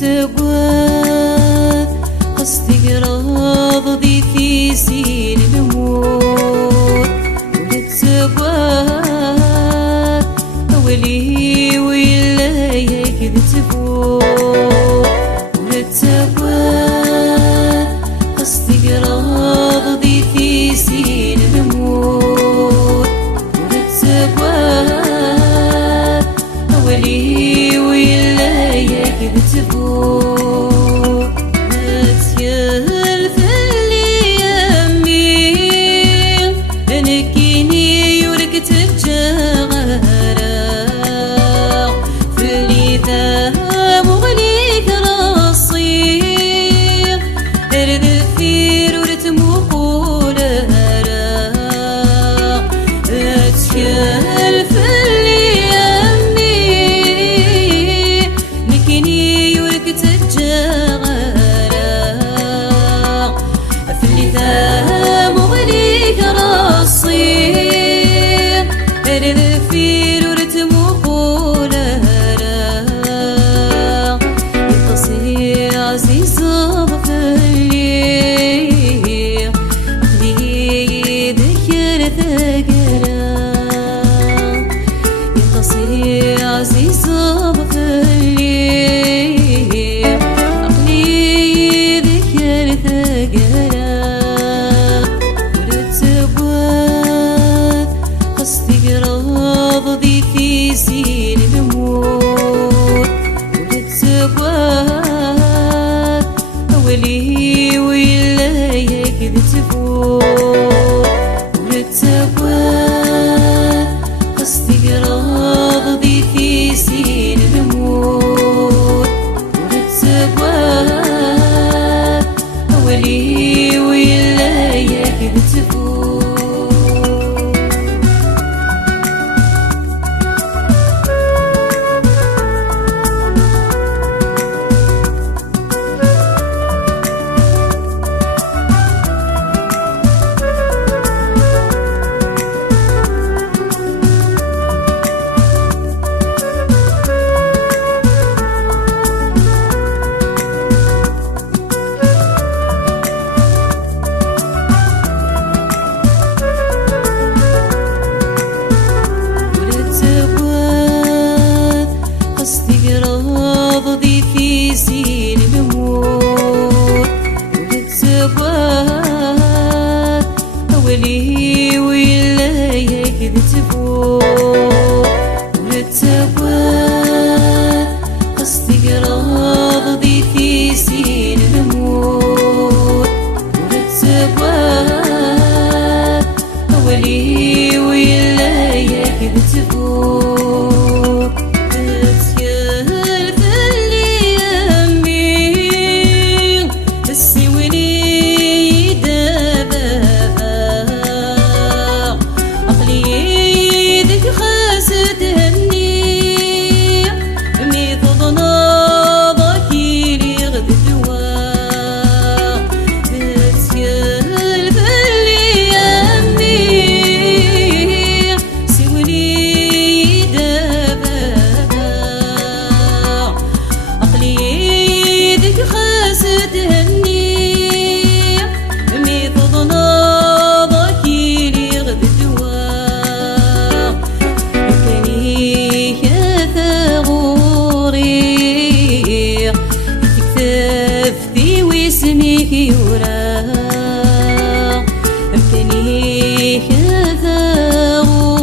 تبوات قصدي راض ذي في سين الموت تبوات أولي ولا يكذ تبوت تبوات قصدي راض ذي في سين الموت تبوات أولي ولا يكذ تبوت متيالف اللي يمين أنكيني يورك تبجغارا في اللي ذاب وغليك رصير أرد فير ورتموقولارا متيالف اللي يمين نكيني يورك تبجغارا في اللي ذاب وغليك رصير أرد فير ورتموقولارا يتصير عزيز ضفلي أخلي ذكر ذكرى يتصير عزيز ضفلي أخلي ذكر ذكرى ورتبوات قصدي راض ذي في سين الموت ورتبوات أولي ولا يكذ تبوت ورتبوات قصدي راض ذي في سين الموت ورتبوات أولي ولا يكذ تبوت ورتبوات قصدي راض ذي في سين الموت ورتبوات أولي ولا يكذ تبوت ورتبوات قصدي راض ذي في سين الموت ورتبوات أولي ولا يكذ تبوت متيالف اللي يمين السويني دابا أقلي ذيك خاسد هني ميضضنا ضاكي لي غد الدواء متيالف اللي يمين سويني دابا أقلي ذيك خاسد هني ميضضنا ضاكي لي غد الدواء كاني ثغوري تكتفتي واسمك يورا كاني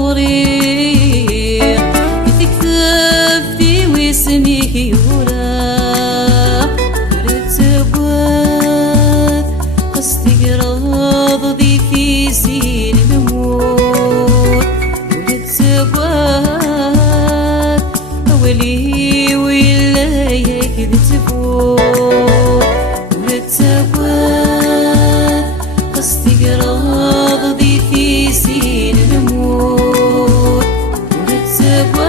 ثغوري تكتفتي واسمك يورا ورتبوات قصدي راض ذي في سين الموت ورتبوات أولي ولا يكذ تبوت ورتبوات قصدي راض ذي في سين الموت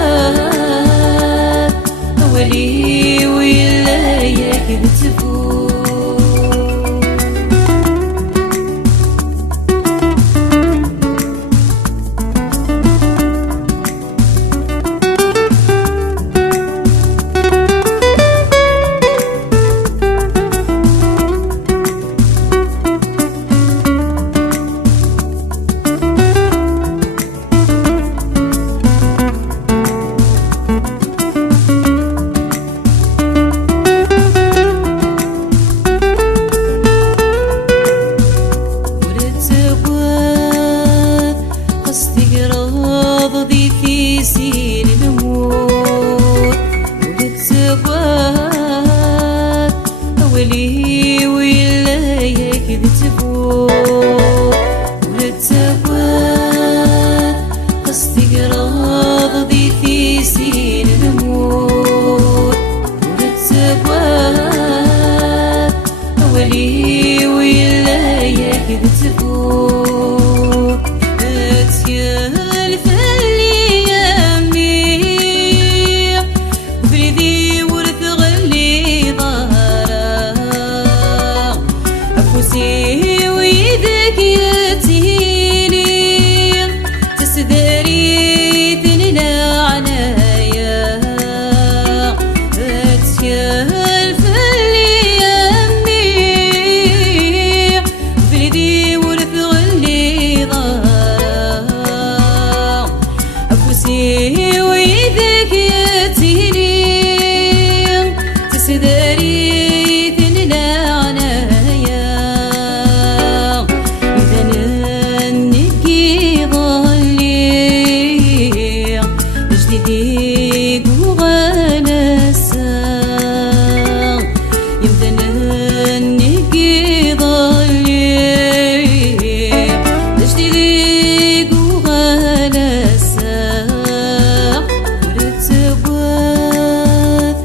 ورتبوات أولي ولا يكذ تبوت تفوت تيالف اللي يمي وفريدي ورث غلي ظهره أفوسي ويدك يتيلي تسدري ثننا عنايا تيالف اللي يمي وفريدي ورث غلي ظهره أفوسي ويدك يتيلي تسدري ثننا عنايا إذا ننكي ظلي جديدي وغنسا يمكن ننكي ظلي جديدي وغنسا ورتبوات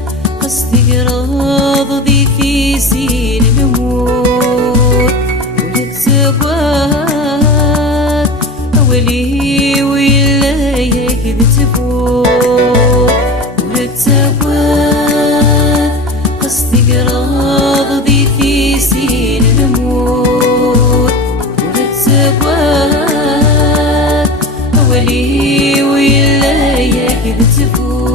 قصدي راضي في سين الموت ورتبوات أولي ويلايك تفوت ورتبوات قصدي راضي في سين الموت ورتبوات أولي ويلايك تفوت